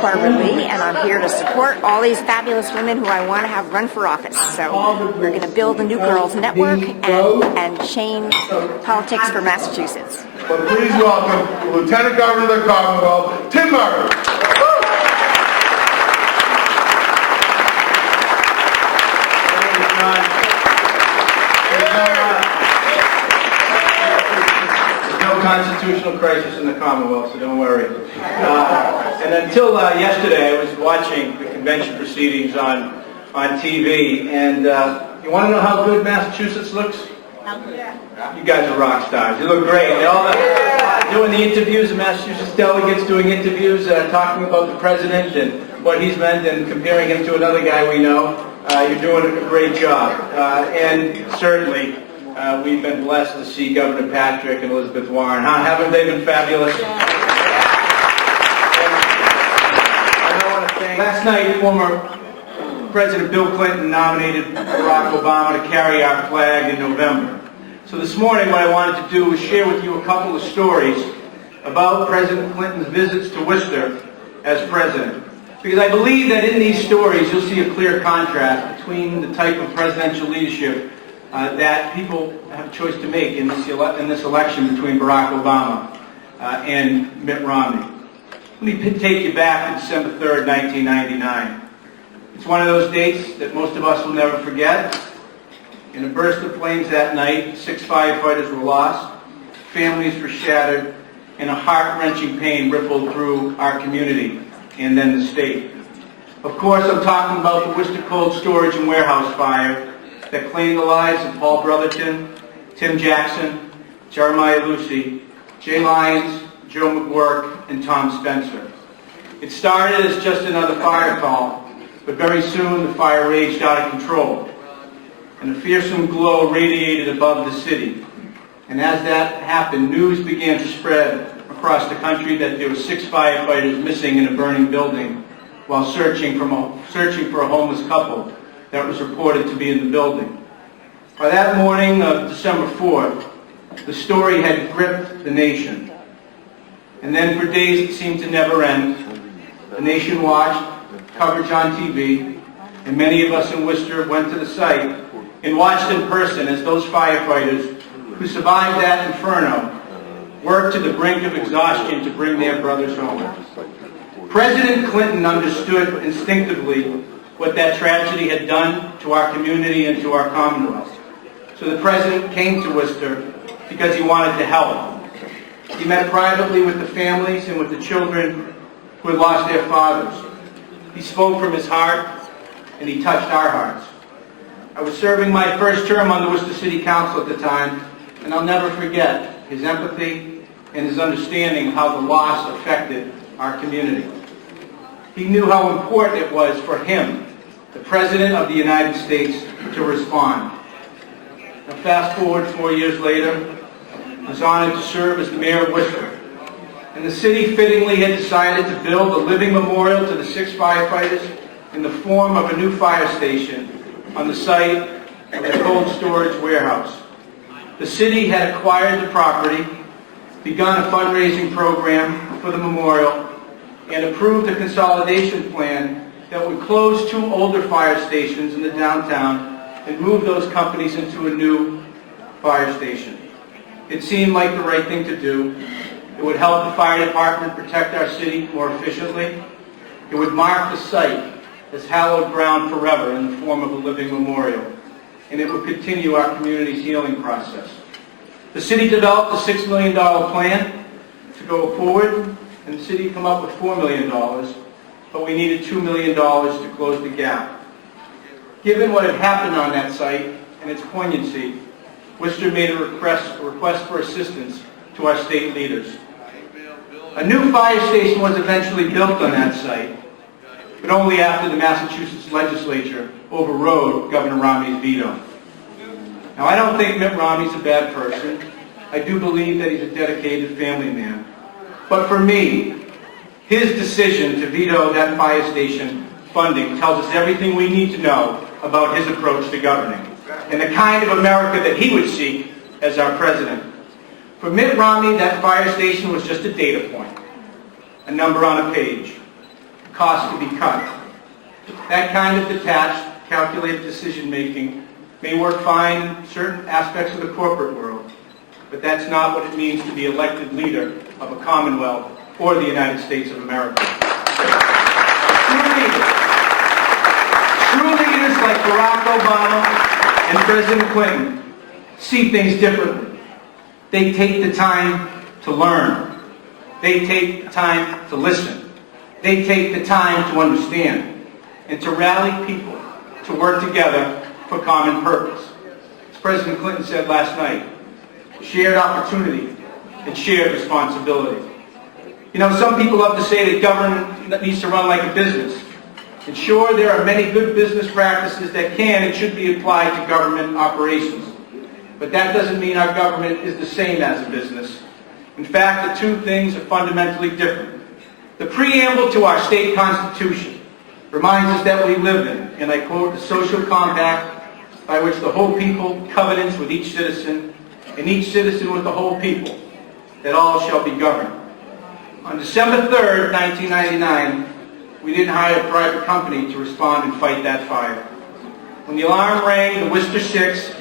Barbara Lee, and I'm here to support all these fabulous women who I want to have run for office. So we're going to build a New Girls Network and change politics for Massachusetts. But please welcome the Lieutenant Governor of the Commonwealth, Tim Murray. Constitutional crisis in the Commonwealth, so don't worry. And until yesterday, I was watching the convention proceedings on TV, and you want to know how good Massachusetts looks? You guys are rock stars. You look great. They're all doing the interviews, the Massachusetts delegates doing interviews, talking about the president and what he's meant and comparing him to another guy we know. You're doing a great job. And certainly, we've been blessed to see Governor Patrick and Elizabeth Warren. Haven't they been fabulous? Last night, former President Bill Clinton nominated Barack Obama to carry our flag in November. So this morning, what I wanted to do was share with you a couple of stories about President Clinton's visits to Worcester as president. Because I believe that in these stories, you'll see a clear contrast between the type of presidential leadership that people have a choice to make in this election between Barack Obama and Mitt Romney. Let me take you back to December 3rd, 1999. It's one of those dates that most of us will never forget. In a burst of flames that night, 6 firefighters were lost, families were shattered, and a heart-wrenching pain rippled through our community and then the state. Of course, I'm talking about the Worcester Cold Storage and Warehouse fire that claimed the lives of Paul Brotherton, Tim Jackson, Jeremiah Lucy, Jay Lyons, Joe McGuirk, and Tom Spencer. It started as just another fire call, but very soon the fire raged out of control, and a fearsome glow radiated above the city. And as that happened, news began to spread across the country that there were 6 firefighters missing in a burning building while searching for a homeless couple that was reported to be in the building. By that morning of December 4th, the story had gripped the nation. And then for days it seemed to never end. The nation watched coverage on TV, and many of us in Worcester went to the site and watched in person as those firefighters who survived that inferno worked to the brink of exhaustion to bring their brothers home. President Clinton understood instinctively what that tragedy had done to our community and to our Commonwealth. So the President came to Worcester because he wanted to help. He met privately with the families and with the children who had lost their fathers. He spoke from his heart, and he touched our hearts. I was serving my first term on the Worcester City Council at the time, and I'll never forget his empathy and his understanding of how the loss affected our community. He knew how important it was for him, the President of the United States, to respond. Now fast forward 4 years later, I was honored to serve as the mayor of Worcester. And the city fittingly had decided to build a living memorial to the 6 firefighters in the form of a new fire station on the site of the cold storage warehouse. The city had acquired the property, begun a fundraising program for the memorial, and approved a consolidation plan that would close 2 older fire stations in the downtown and move those companies into a new fire station. It seemed like the right thing to do. It would help the fire department protect our city more efficiently. It would mark the site as hallowed ground forever in the form of a living memorial. And it would continue our community's healing process. The city developed a $6 million plan to go forward, and the city came up with $4 million, but we needed $2 million to close the gap. Given what had happened on that site and its poignancy, Worcester made a request for assistance to our state leaders. A new fire station was eventually built on that site, but only after the Massachusetts legislature overrode Governor Romney's veto. Now, I don't think Mitt Romney's a bad person. I do believe that he's a dedicated family man. But for me, his decision to veto that fire station funding tells us everything we need to know about his approach to governing and the kind of America that he would seek as our president. For Mitt Romney, that fire station was just a data point, a number on a page. costs to be cut. That kind of detached, calculated decision-making may work fine in certain aspects of the corporate world, but that's not what it means to be elected leader of a Commonwealth or the United States of America. True leaders like Barack Obama and President Clinton see things differently. They take the time to learn. They take the time to listen. They take the time to understand and to rally people to work together for common purpose. As President Clinton said last night, shared opportunity and shared responsibility. You know, some people love to say that government needs to run like a business. And sure, there are many good business practices that can and should be applied to government operations. But that doesn't mean our government is the same as a business. In fact, the two things are fundamentally different. The preamble to our state constitution reminds us that we live in, and I quote, the social compact by which the whole people covenants with each citizen, and each citizen with the whole people, that all shall be governed. On December 3rd, 1999, we didn't hire a private company to respond and fight that fire. When the alarm rang, the Worcester Six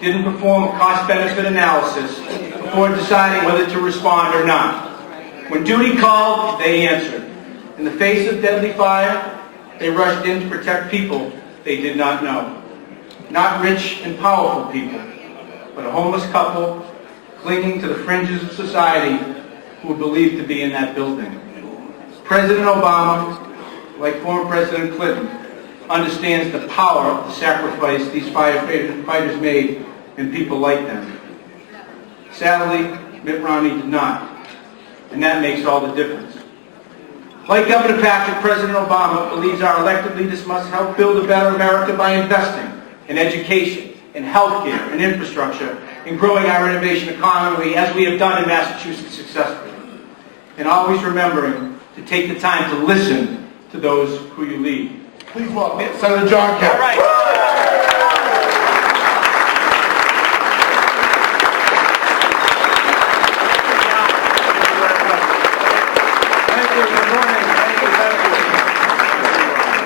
didn't perform a cost-benefit analysis before deciding whether to respond or not. When duty called, they answered. In the face of deadly fire, they rushed in to protect people they did not know. Not rich and powerful people, but a homeless couple clinging to the fringes of society who were believed to be in that building. President Obama, like former President Clinton, understands the power of the sacrifice these firefighters made and people like them. Sadly, Mitt Romney did not, and that makes all the difference. Like Governor Patrick, President Obama believes our elected leaders must help build a better America by investing in education, in healthcare, in infrastructure, in growing our innovation economy, as we have done in Massachusetts successfully. And always remembering to take the time to listen to those who you lead. Please welcome Senator John Kerry. All right.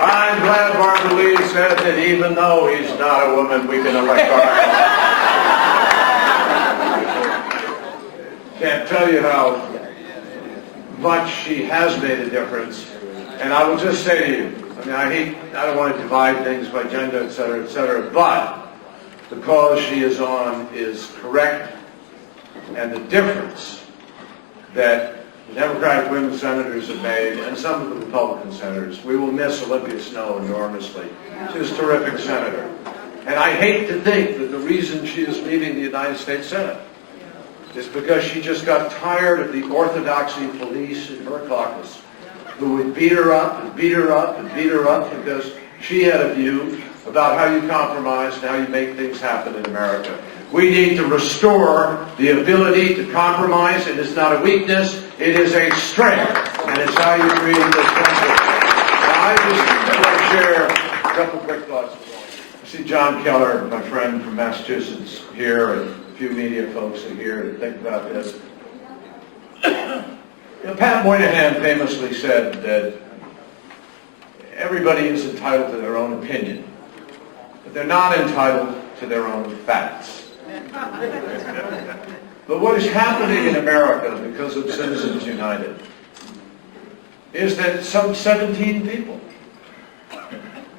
I'm glad Barbara Lee said that even though he's not a woman, we can elect our Can't tell you how much she has made a difference. And I will just say to you, I don't want to divide things by gender, et cetera, but the cause she is on is correct, and the difference that the Democratic women senators have made, and some of the Republican senators. We will miss Olympia Snowe enormously. She's a terrific senator. And I hate to think that the reason she is leaving the United States Senate is because she just got tired of the orthodoxy police in her caucus, who would beat her up and beat her up and beat her up because she had a view about how you compromise and how you make things happen in America. We need to restore the ability to compromise. It is not a weakness, it is a strength, and it's how you create this country. Now, I just want to share a couple quick thoughts. I see John Keller, my friend from Massachusetts, here, and a few media folks are here to think about this. Pat Moynihan famously said that everybody is entitled to their own opinion, but they're not entitled to their own facts. But what is happening in America because of Citizens United is that some 17 people,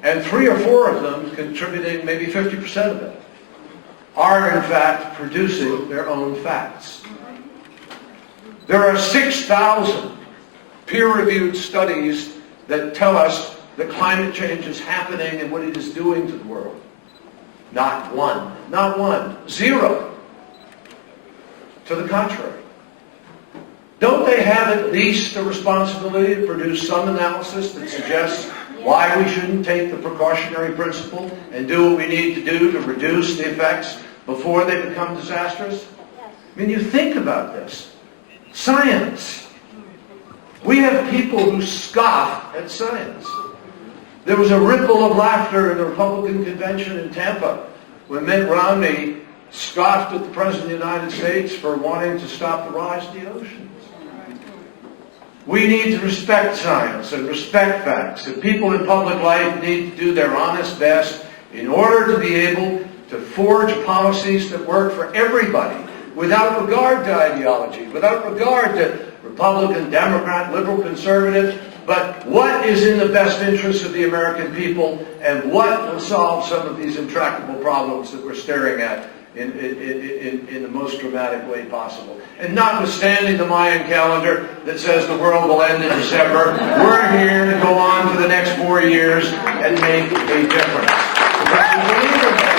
and 3 or 4 of them contributing maybe 50% of it, are in fact producing their own facts. There are 6,000 peer-reviewed studies that tell us that climate change is happening and what it is doing to the world. Not one. Not one. 0. To the contrary. Don't they have at least a responsibility to produce some analysis that suggests why we shouldn't take the precautionary principle and do what we need to do to reduce the effects before they become disastrous? I mean, you think about this. Science. We have people who scoff at science. There was a ripple of laughter in the Republican convention in Tampa when Mitt Romney scoffed at the President of the United States for wanting to stop the rise of the oceans. We need to respect science and respect facts, and people in public life need to do their honest best in order to be able to forge policies that work for everybody, without regard to ideology, without regard to Republican, Democrat, liberal, conservative, but what is in the best interest of the American people and what will solve some of these intractable problems that we're staring at in the most dramatic way possible. And notwithstanding the Mayan calendar that says the world will end in December, we're here to go on for the next 4 years and make a difference. Because we believe in that.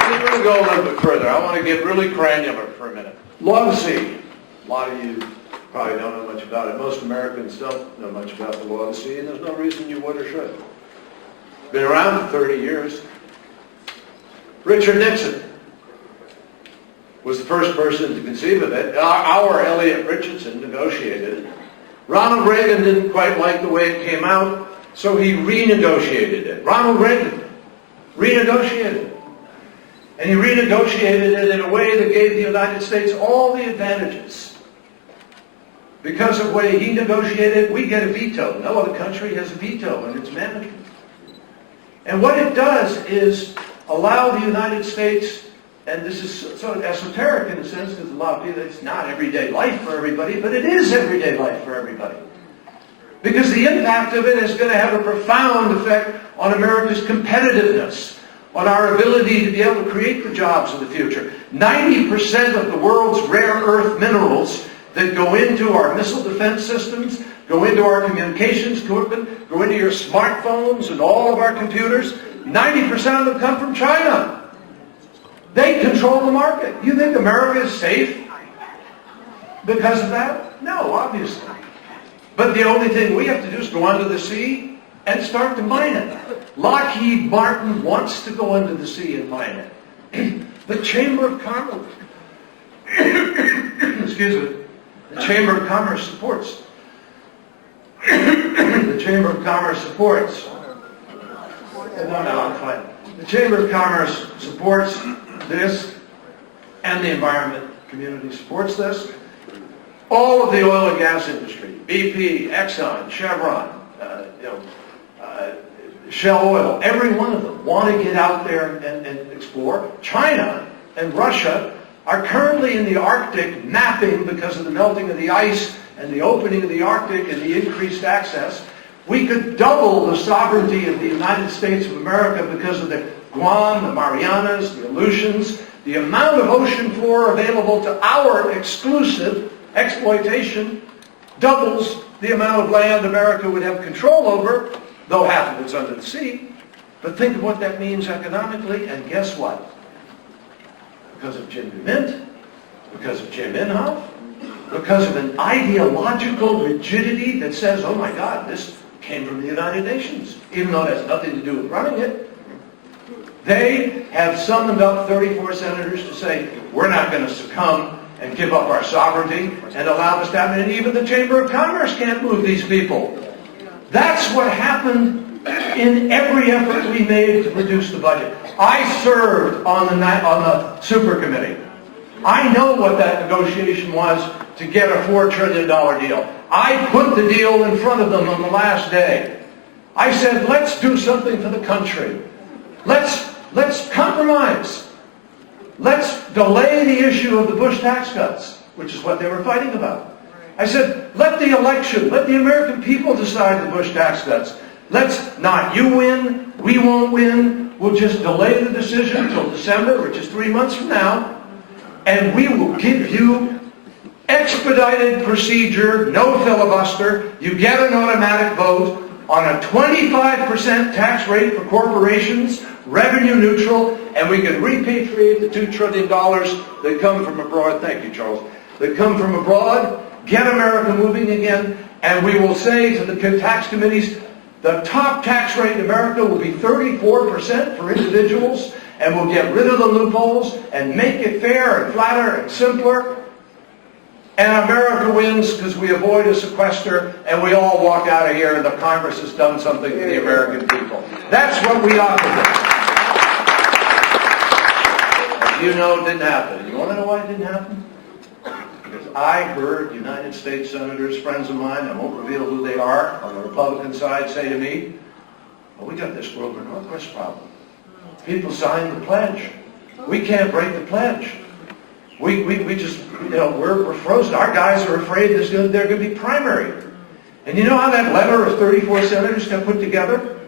I'm going to go a little bit further. I want to get really granular for a minute. Law of the Sea. A lot of you probably don't know much about it. Most Americans don't know much about the law of the sea, and there's no reason you would or should. Been around for 30 years. Richard Nixon was the first person to conceive of it. Our Elliot Richardson negotiated it. Ronald Reagan didn't quite like the way it came out, so he renegotiated it. Ronald Reagan renegotiated it. And he renegotiated it in a way that gave the United States all the advantages. Because of the way he negotiated, we get a veto. No other country has a veto in its management. And what it does is allow the United States, and this is sort of esoteric in a sense, because a lot of people, it's not everyday life for everybody, but it is everyday life for everybody. Because the impact of it is going to have a profound effect on America's competitiveness, on our ability to be able to create the jobs of the future. 90% of the world's rare earth minerals that go into our missile defense systems, go into our communications equipment, go into your smartphones and all of our computers, 90% of them come from China. They control the market. You think America is safe because of that? No, obviously. But the only thing we have to do is go under the sea and start to mine it. Lockheed Martin wants to go under the sea and mine it. The Chamber of Commerce, excuse me, the Chamber of Commerce supports. The Chamber of Commerce supports. No, I'm fine. The Chamber of Commerce supports this, and the environment community supports this. All of the oil and gas industry, BP, Exxon, Chevron, Shell Oil, every one of them want to get out there and explore. China and Russia are currently in the Arctic mapping because of the melting of the ice and the opening of the Arctic and the increased access. We could double the sovereignty of the United States of America because of the Guam, the Marianas, the Aleutians, the amount of ocean floor available to our exclusive exploitation doubles the amount of land America would have control over, though half of it's under the sea. But think of what that means economically, and guess what? Because of Jim DeMint, because of Jim Inhofe, because of an ideological rigidity that says, oh my God, this came from the United Nations, even though it has nothing to do with running it. They have summoned up 34 senators to say, we're not going to succumb and give up our sovereignty and allow this to happen. And even the Chamber of Commerce can't move these people. That's what happened in every effort we made to reduce the budget. I served on the super committee. I know what that negotiation was to get a $4 trillion deal. I put the deal in front of them on the last day. I said, let's do something for the country. Let's compromise. Let's delay the issue of the Bush tax cuts, which is what they were fighting about. I said, let the election, let the American people decide the Bush tax cuts. Let's not you win, we won't win. We'll just delay the decision until December, which is 3 months from now, and we will give you expedited procedure, no filibuster. You get an automatic vote on a 25% tax rate for corporations, revenue neutral, and we can repatriate the $2 trillion that come from abroad. Thank you, Charles. That come from abroad, get America moving again, and we will say to the tax committees, the top tax rate in America will be 34% for individuals, and we'll get rid of the loopholes and make it fair and flatter and simpler. And America wins because we avoid a sequester and we all walk out of here and the Congress has done something for the American people. That's what we ought to do. As you know, it didn't happen. You want to know why it didn't happen? because I heard United States senators, friends of mine, I won't reveal who they are, on the Republican side say to me, well, we got this Grover Norquist problem. People signed the pledge. We can't break the pledge. We just, we're frozen. Our guys are afraid they're going to be primary. And you know how that letter of 34 senators got put together?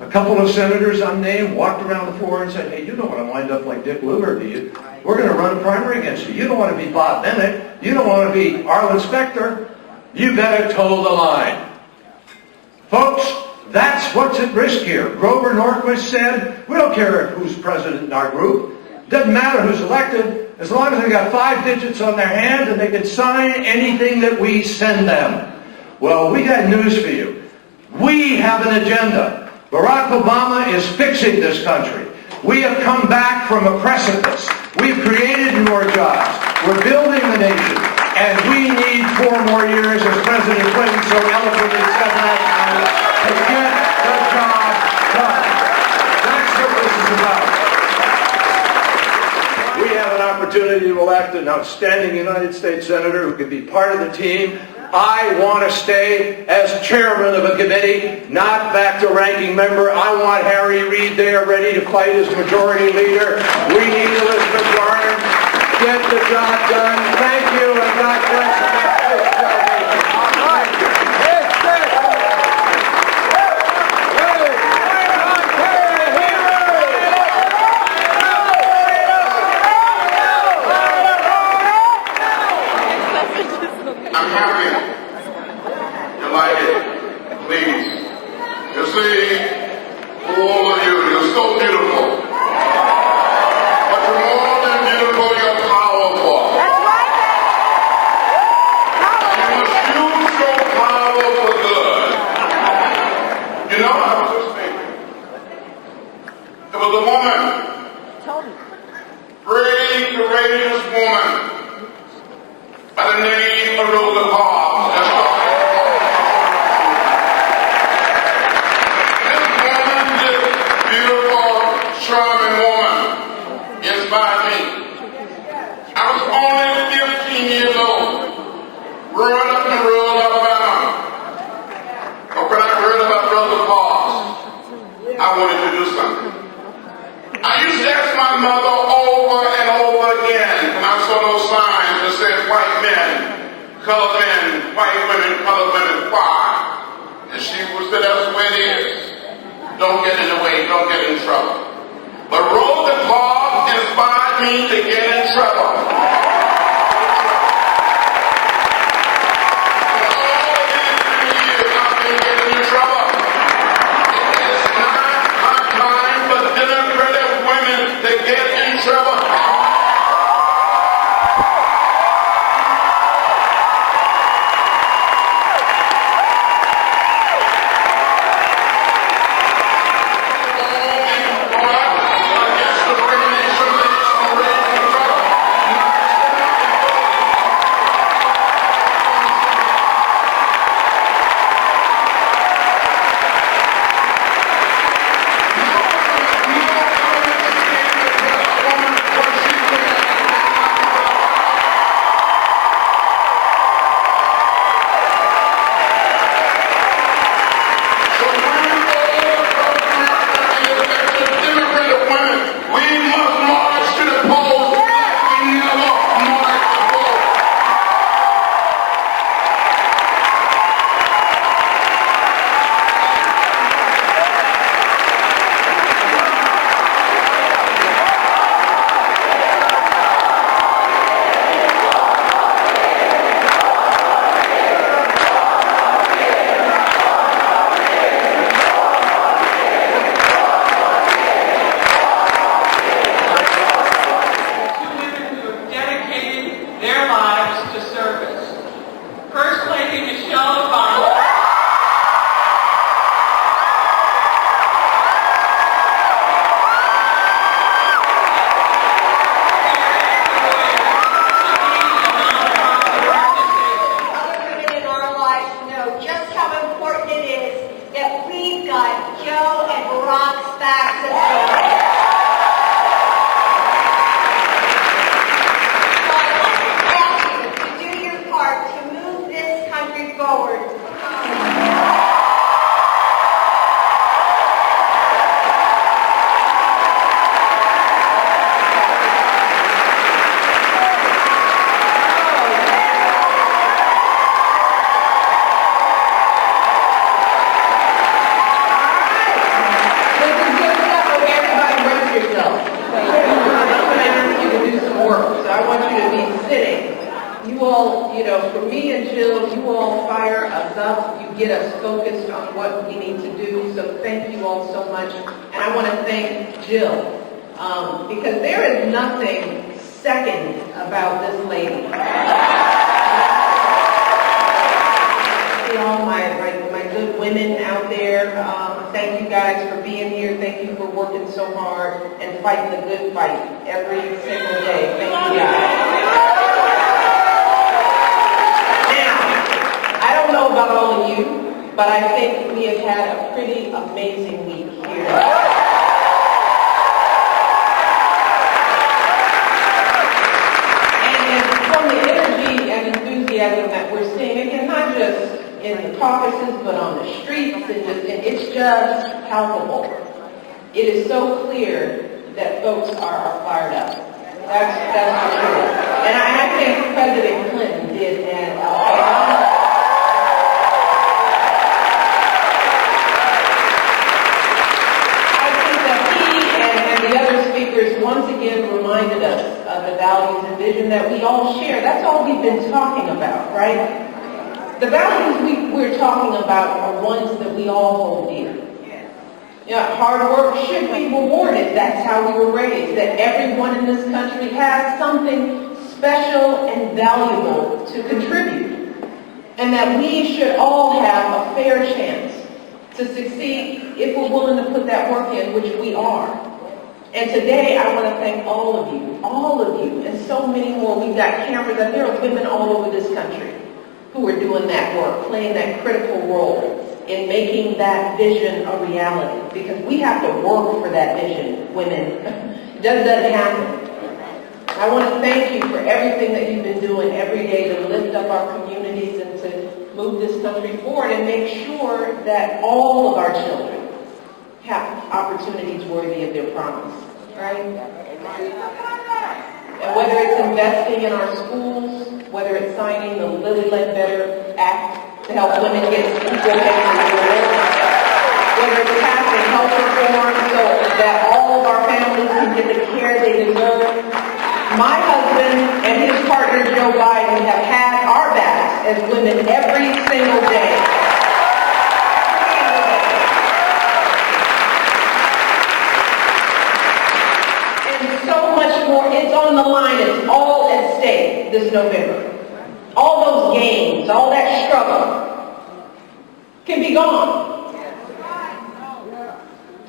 A couple of senators unnamed walked around the floor and said, hey, you don't want to wind up like Dick Lugar, do you? We're going to run a primary against you. You don't want to be Bob Bennett. You don't want to be Arlen Specter. You better toe the line. Folks, that's what's at risk here. Grover Norquist said, we don't care who's president in our group. Doesn't matter who's elected, as long as they got 5 digits on their hand and they can sign anything that we send them. Well, we got news for you. We have an agenda. Barack Obama is fixing this country. We have come back from a precipice. We've created more jobs. We're building the nation. And we need 4 more years, as President Clinton so eloquently said last night, to get the job done. That's what this is about. We have an opportunity to elect an outstanding United States Senator who can be part of the team. I want to stay as chairman of a committee, not back to ranking member. I want Harry Reid there ready to fight as majority leader. We need Elizabeth Warren. Get the job done. Thank you, and God bless America. I'm happy, delighted, pleased to see all of you. You're so beautiful. But you're more than beautiful, you're powerful. That's right. You must use your power for good. You know, I was just thinking. There was a woman, Told me. brave, courageous woman, by the name of Rosa Parks. This woman, this beautiful, charming woman, inspired me. I was only 15 years old, growing up in rural Alabama. But when I heard about Rosa Parks, I wanted to do something. I used to ask my mother over and over again when I saw those signs that said white men, colored men, white women, colored women, why? And she would say, that's the way it is. Don't get in the way, don't get in trouble. But Rosa Parks inspired me to get in trouble. For all these years I've been getting in trouble. It's not my time for Democratic women to get in trouble. Against discrimination, race, I want you to be sitting. You all, for me and Jill, you all fire us up. You get us focused on what we need to do. So thank you all so much. And I want to thank Jill, because there is nothing second about this lady. See all my good women out there. Thank you guys for being here. Thank you for working so hard and fighting the good fight every single day. Thank you guys. I don't know about all of you, but I think we have had a pretty amazing week here. And from the energy and enthusiasm that we're seeing, again, not just in the caucuses, but on the streets, it's just palpable. It is so clear that folks are fired up. That's for sure. And I think President Clinton did that. Once again reminded us of the values and vision that we all share. That's all we've been talking about, right? The values we're talking about are ones that we all hold dear. Hard work should be rewarded. That's how we were raised. That everyone in this country has something special and valuable to contribute. And that we should all have a fair chance to succeed if we're willing to put that work in, which we are. And today, I want to thank all of you, and so many more. We've got cameras, and there are women all over this country who are doing that work, playing that critical role in making that vision a reality. Because we have to work for that vision, women. It doesn't happen. I want to thank you for everything that you've been doing every day to lift up our communities and to move this country forward and make sure that all of our children have opportunities worthy of their promise, right? And whether it's investing in our schools, whether it's signing the Lilly Ledbetter Act to help women get equal pay for their work, whether it's passing health reform so that all of our families can get the care they deserve. My husband and his partner Joe Biden have had our backs as women every single day. It's on the line. It's all at stake this November. All those gains, all that struggle can be gone.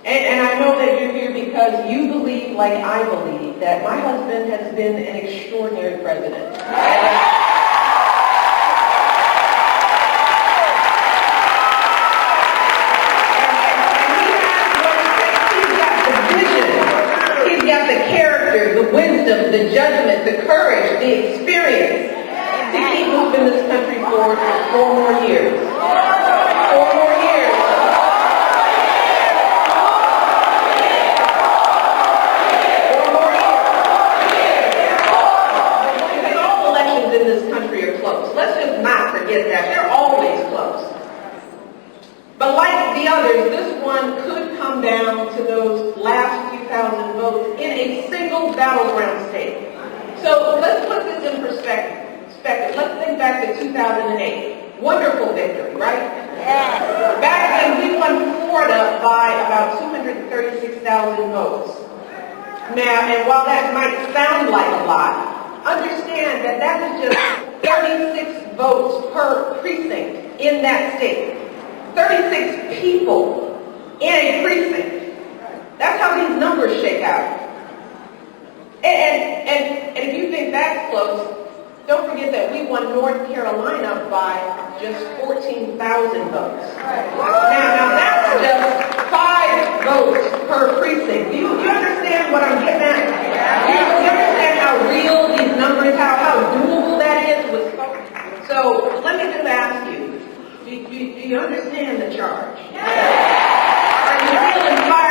And I know that you're here because you believe, like I believe, that my husband has been an extraordinary president. The judgment, the courage, the experience to keep moving this country forward for 4 more years. 4 more years. 4 more years. Because all elections in this country are close. Let's just not forget that. They're always close. But like the others, this one could come down to those last few thousand votes in a single battleground state. So let's put this in perspective. Let's think back to 2008. Wonderful victory, right? Yes. Back then, we won Florida by about 236,000 votes. Now, and while that might sound like a lot, understand that that was just 36 votes per precinct in that state. 36 people in a precinct. That's how these numbers shake out. And if you think that's close, don't forget that we won North Carolina by just 14,000 votes. Now that's just 5 votes per precinct. Do you understand what I'm getting at? Do you understand how real these numbers, how doable that is? So let me just ask you, do you understand the charge? Are you feeling fired